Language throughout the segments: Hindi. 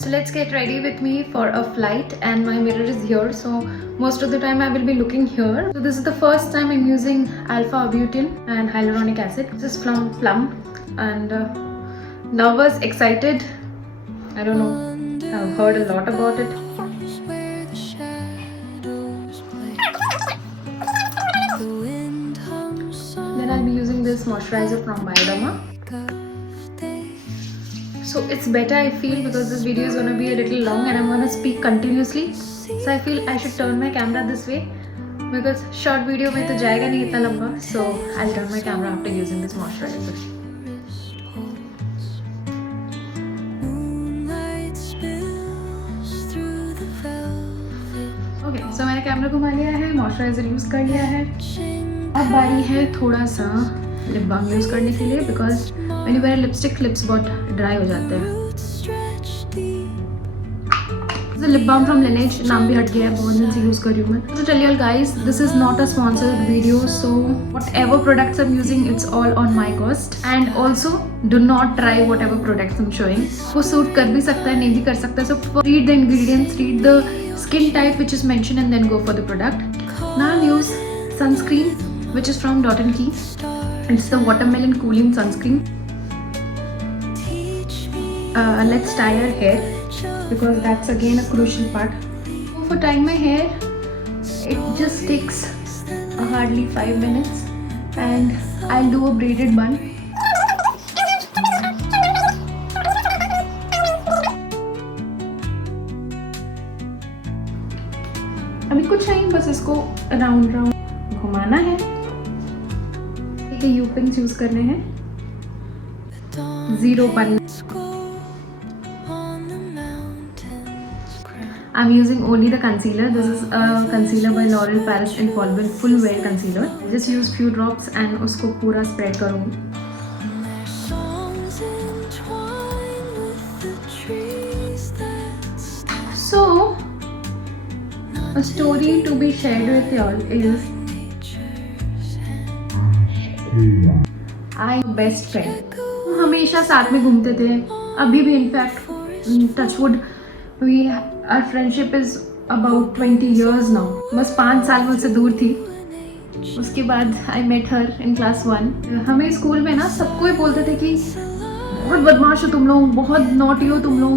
So let's get ready with me for a flight, and my mirror is here, so most of the time I will be looking here. So this is the first time I'm using alpha butane and hyaluronic acid. This is from Plum, and nervous, excited, I don't know, I've heard a lot about it. Then I'll be using this moisturizer from Bioderma. So it's better, I feel, because this video is going to be a little long and I'm going to speak continuously. So I feel I should turn my camera this way, because short video mein to jayega nahi itna lamba. So I'll turn my camera after using this moisturizer. Okay, so मैंने कैमरा घुमा लिया है, मॉइस्चराइजर यूज़ कर लिया है. अब बारी है थोड़ा सा लिप बाम यूज़ करने के लिए, बिकॉज मैंने मेरा लिपस्टिक लिप्स बहुत ड्राई हो जाते हैं. लिप बाम फ्रॉम Laneige, नाम भी हट गया है, बहुत दिन से यूज़ कर रही हूँ मैं. So tell you all guys, this is not a sponsored video, so whatever products I'm using, it's all on my cost. And also do not try whatever products I'm showing. वो सूट कर भी सकता है, नहीं भी कर सकता. So read the ingredients, read the skin type which is mentioned, and then go for the product. Now I'll use sunscreen which is from Dot & Key. It's the watermelon cooling sunscreen. Let's tie our hair, because that's again a crucial part. For tying my hair, it just takes hardly 5 minutes, and I'll do a braided bun. अभी कुछ नहीं, बस इसको राउंड राउंड घुमाना है. ये यू पिन्स यूज करने हैं, 0 बन. I'm using only the concealer. This is a concealer by L'Oreal Paris Infallible Full Wear Concealer. Just use few drops and उसको पूरा spread करूँगी. So, a story to be shared with y'all is I best friend. हमेशा साथ में घूमते थे, अभी भी in fact touchwood our friendship is about 20 years now. बस 5 साल मुझसे दूर थी. उसके बाद I met her in class 1. हमें स्कूल में ना सबको ही बोलते थे कि बहुत बदमाश हो तुम लोग, बहुत नॉटी हो तुम लोग,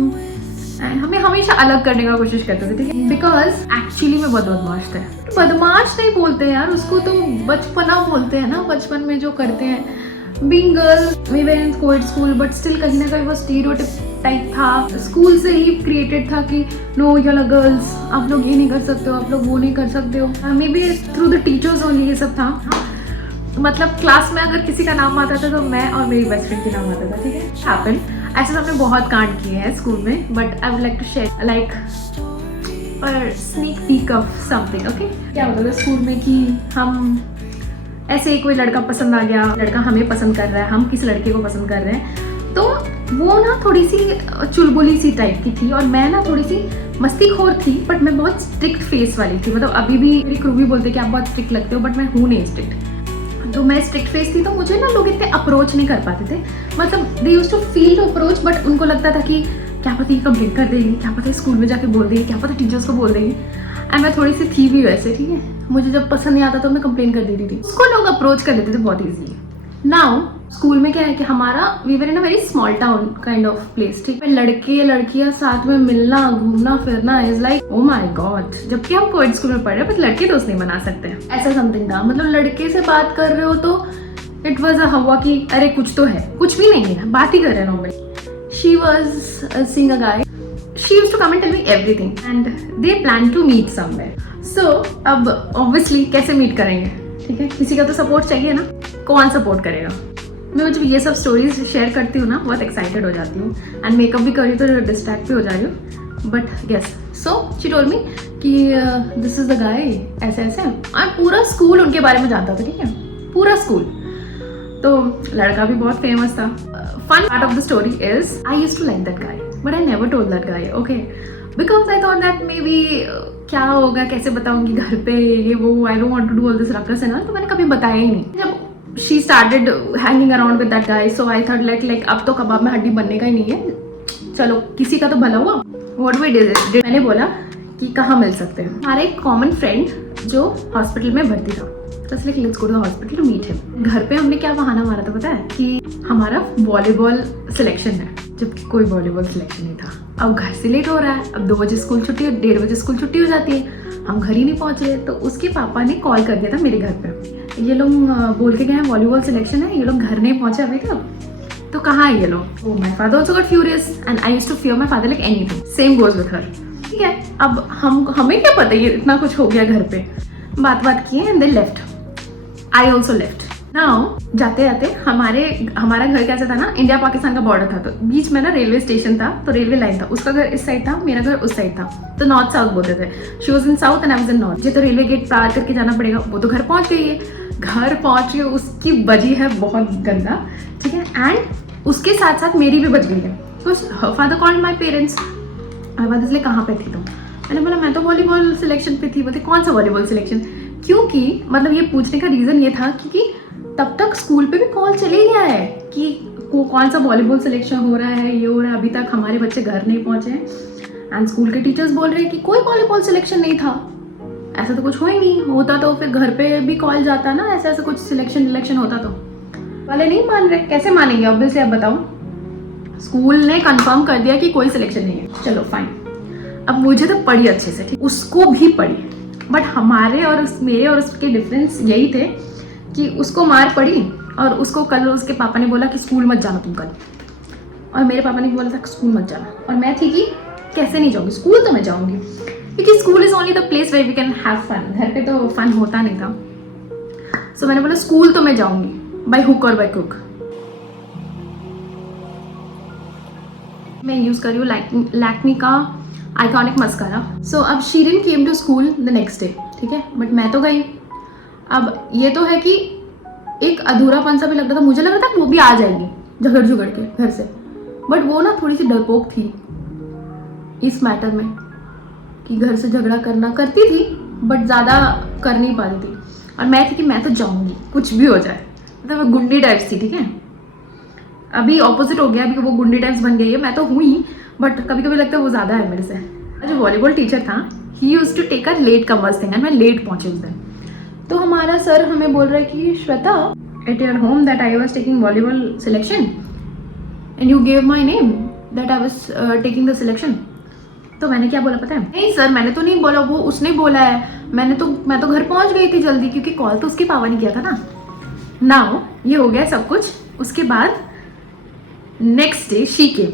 एंड हमें हमेशा अलग करने का कोशिश करते थे, ठीक है, बिकॉज एक्चुअली मैं बहुत बदमाश था. बदमाश नहीं बोलते यार उसको, तो बचपना बोलते हैं ना. बचपन में जो करते हैं, being girl, we were in coed school, but still कहीं ना कहीं वो स्टीरियोटाइप टाइप था. स्कूल से ही क्रिएटेड था कि नो यू आर गर्ल्स, आप लोग ये नहीं कर सकते हो, आप लोग वो नहीं कर सकते हो. May be through the teachers only ये सब था. मतलब क्लास में अगर किसी का नाम आता था तो मैं और मेरी बेस्ट फ्रेंड का नाम आता था, ठीक है. हैपन. ऐसे हमने बहुत कांड किए हैं स्कूल में, but I would like to share like sneak peek of something. Okay, क्या होता था स्कूल में कि हम ऐसे कोई लड़का पसंद आ गया, लड़का हमें पसंद कर रहा है, हम किस लड़के को पसंद कर रहे हैं, तो वो ना थोड़ी सी चुलबुली सी टाइप की थी, और मैं ना थोड़ी सी मस्तीखोर थी, बट मैं बहुत स्ट्रिक्ट फेस वाली थी. मतलब अभी भी मेरी क्रू भी बोलते कि आप बहुत स्ट्रिक्ट लगते हो, बट मैं हूँ नहीं स्ट्रिक्ट. तो मैं स्ट्रिक्ट फेस थी, तो मुझे ना लोग इतने अप्रोच नहीं कर पाते थे. मतलब they used to feel to approach, but उनको लगता था कि क्या पता ये कंप्लेंट कर देगी, क्या पता स्कूल में जाके बोल देगी, क्या पता टीचर्स को बोल देगी. एंड मैं थोड़ी सी थी भी वैसे, ठीक है. मुझे जब पसंद नहीं आता तो मैं कंप्लेन कर देती थी. उसको लोग अप्रोच कर लेते थे बहुत ईजिली. नाउ स्कूल में क्या है कि हमारा we were in a very small town kind of place, ठीक है. लड़के लड़कियां साथ में मिलना, घूमना फिरना is like oh my God. जबकि हम कोएड स्कूल में पढ़ रहे हैं, बट लड़के दोस्त नहीं बना सकते, ऐसा समथिंग था. मतलब लड़के से बात कर रहे हो तो इट वॉज अ हवा की अरे कुछ तो है, कुछ भी नहीं है, बात ही कर रहे हैं normally. She was seeing a guy. She used to come and tell me everything, and they plan to meet somewhere. So अब obviously कैसे मीट करेंगे, ठीक है. किसी का तो सपोर्ट चाहिए ना, कौन सपोर्ट करेगा. मैं जब ये सब स्टोरीज शेयर करती हूँ ना, बहुत एक्साइटेड हो जाती हूँ, एंड मेकअप भी करी तो डिस्ट्रैक्ट भी हो जा रही हूँ. But yes, so she told me कि दिस इज द गाय, ऐसे ऐसे. और पूरा स्कूल उनके बारे में जानता था, ठीक है, पूरा स्कूल. तो लड़का भी बहुत फेमस था. Fun part of the story is I used to like that guy, but I never told that guy, okay, because I thought that maybe क्या होगा, कैसे बताऊंगी घर पे, ये वो, I don't want to do all this ruckus and all. तो मैंने कभी बताया ही नहीं. जब she started hanging around with that guy, so I thought like अब तो कबाब में हड्डी बनने का ही नहीं है, चलो किसी का तो भला हुआ। व्हाट वी डिड, मैंने बोला कि कहाँ मिल सकते हैं। हमारा एक कॉमन फ्रेंड जो हॉस्पिटल में भर्ती था, तो इसलिए let's go to the hospital to meet him. घर पे हमने क्या बहाना मारा था पता है, कि हमारा वॉलीबॉल सिलेक्शन है, जबकि कोई वॉलीबॉल सिलेक्शन नहीं था। अब घर से लेट हो रहा है, अब 2 बजे स्कूल छुट्टी, 1:30 बजे स्कूल छुट्टी हो जाती है, हम घर ही नहीं पहुंचे। तो उसके पापा ने कॉल कर दिया था मेरे घर पे, ये लोग बोल के गए हैं वॉलीबॉल सिलेक्शन है, ये लोग घर नहीं पहुंचे अभी तक, तो कहाँ है ये लोग। Oh my father also got furious and I used to fear my father like anything. Same goes with her. ठीक है, अब हमें क्या पता ये इतना कुछ हो गया घर पे। बात किए and they left, I also left. Now जाते जाते हमारा घर कैसा था ना, इंडिया पाकिस्तान का बॉर्डर था, तो बीच में ना रेलवे स्टेशन था, तो रेलवे लाइन था, उसका घर इस साइड था, मेरा घर उस साइड था, तो नॉर्थ साउथ बोलते थे। She was in south and I was in north. ये तो रेलवे गेट पार करके जाना पड़ेगा। वो तो घर पहुंच गई है, घर पहुंच के उसकी बजी है बहुत गंदा। ठीक है, एंड उसके साथ साथ मेरी भी बज गई है। तो father called my parents. Father इसलिए कहाँ पे थी तुम? मैंने बोला मैं तो वॉलीबॉल सिलेक्शन पे थी। बोलते कौन सा वॉलीबॉल सिलेक्शन? क्योंकि मतलब ये पूछने का रीज़न ये था क्योंकि तब तक स्कूल पे भी कॉल चले गया है कि कौन सा वॉलीबॉल सिलेक्शन हो रहा है, ये हो रहा है, अभी तक हमारे बच्चे घर नहीं पहुंचे हैं। एंड स्कूल के टीचर्स बोल रहे हैं कि कोई वॉलीबॉल सिलेक्शन नहीं था, ऐसा तो कुछ हो ही नहीं। होता तो फिर घर पे भी कॉल जाता ना, ऐसा कुछ सिलेक्शन होता तो। वाले नहीं मान रहे, कैसे मानेंगे? ऑब्वियसली आप बताओ। स्कूल ने कंफर्म कर दिया कि कोई सिलेक्शन नहीं है, चलो फाइन। अब मुझे तो पढ़ी अच्छे से, ठीक, उसको भी पढ़ी, बट हमारे और मेरे और उसके डिफरेंस यही थे कि उसको मार पड़ी और उसको कल उसके पापा ने बोला कि स्कूल मत जाना तुम कल, और मेरे पापा ने बोला था स्कूल मत जाना, और मैं थी कि कैसे नहीं जाऊँगी, स्कूल तो मैं जाऊँगी, क्योंकि school is only the place where we can have fun. घर पे तो फन होता नहीं था। सो मैंने बोला स्कूल तो मैं जाऊँगी, बाय हुक और बाय क्रुक। मैं यूज़ कर रही हूँ लैक्मी का आइकॉनिक मस्कारा। सो अब Shirin came to school the next day, ठीक है, बट मैं तो गई। अब ये तो है कि एक अधूरापन सा भी लग रहा था, मुझे लग रहा था वो भी आ जाएगी झगड़ के घर से, बट वो ना थोड़ी सी डरपोक थी इस मैटर में कि घर से झगड़ा करती थी, बट ज़्यादा कर नहीं पाती थी। और मैं थी कि मैं तो जाऊँगी कुछ भी हो जाए, मतलब वो गुंडी टाइप्स थी। ठीक है, अभी ऑपोजिट हो गया, अभी वो गुंडी टाइप्स बन गई है। मैं तो हूँ ही, बट कभी कभी लगता है वो ज़्यादा है मेरे से। जो वॉलीबॉल टीचर था, he used to take a late comers thing, and मैं लेट पहुँची उस दिन। तो हमारा सर हमें बोल रहा है कि Shweta, at your home that I was taking volleyball selection and you gave my name that I was taking the selection. तो मैंने क्या बोला पता है? नहीं सर, मैंने तो नहीं बोला, वो उसने बोला है। मैं तो घर पहुंच गई थी जल्दी, क्योंकि कॉल तो उसके पापा ने किया था ना। नाउ ये हो गया सब कुछ। उसके बाद नेक्स्ट डे शी केम,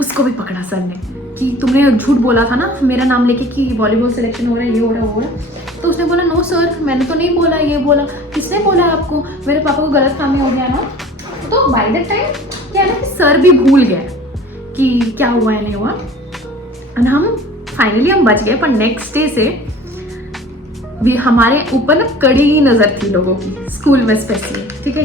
उसको भी पकड़ा सर ने कि तुमने झूठ बोला था ना मेरा नाम लेके कि वॉलीबॉल सिलेक्शन हो रहा है, ये हो रहा है, वो हो रहा है। तो उसने बोला नो सर, मैंने तो नहीं बोला, ये बोला। किसने बोला आपको? मेरे पापा को गलत फहमी हो गया ना। तो बाय द टाइम क्या है ना कि सर भी भूल गए कि क्या हुआ है नहीं हुआ, और हम फाइनली बच गए। पर नेक्स्ट डे से भी हमारे ऊपर ना कड़ी नज़र थी लोगों की, स्कूल में स्पेशली। ठीक है,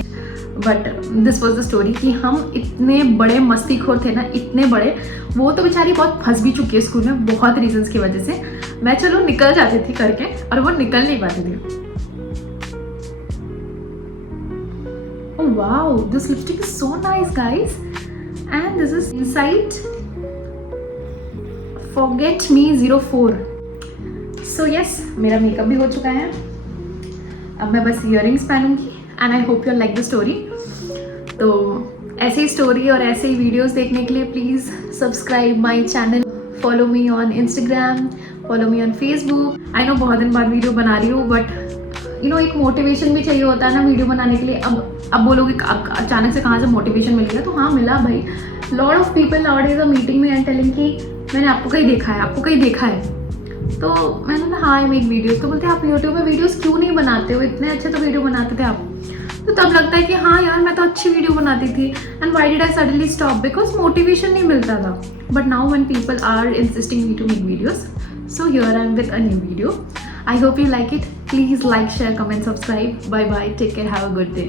but this was the story कि हम इतने बड़े मस्तीखोर थे ना, इतने बड़े। वो तो बेचारी बहुत फंस भी चुकी है स्कूल में बहुत रीजंस की वजह से। मैं चलो निकल जाती थी करके, और वो निकल नहीं पाती थी। Oh wow, this lipstick is so nice guys, and this is Insight Forget Me 04. So yes, मेरा मेकअप भी हो चुका है। अब मैं बस इयररिंग्स पहनूंगी, and I hope you like the story. तो ऐसी स्टोरी और ऐसे ही वीडियोस देखने के लिए please subscribe my channel, follow me on Instagram, follow me on Facebook. I know बहुत दिन बाद वीडियो बना रही हूँ, बट यू नो एक मोटिवेशन भी चाहिए होता है ना वीडियो बनाने के लिए। अब बोलोगे अचानक से कहाँ से मोटिवेशन मिलेगा? तो हाँ, मिला भाई। Lot of people nowadays are meeting me and telling कि मैंने आपको कहीं देखा है, आपको कहीं देखा है। तो मैंने बोला हाँ, आई मेक वीडियोस। तो बोलते हैं आप यूट्यूब में वीडियोस क्यों नहीं बनाते हो? इतने अच्छे तो वीडियो बनाते थे आप। तो तब लगता है कि हाँ यार, मैं तो अच्छी वीडियो बनाती थी, and why did I suddenly stop? Because motivation नहीं मिलता था। But now when people are insisting me to make videos, so here I am with a new video. I hope you like it. Please like, share, comment, subscribe. Bye bye. Take care. Have a good day.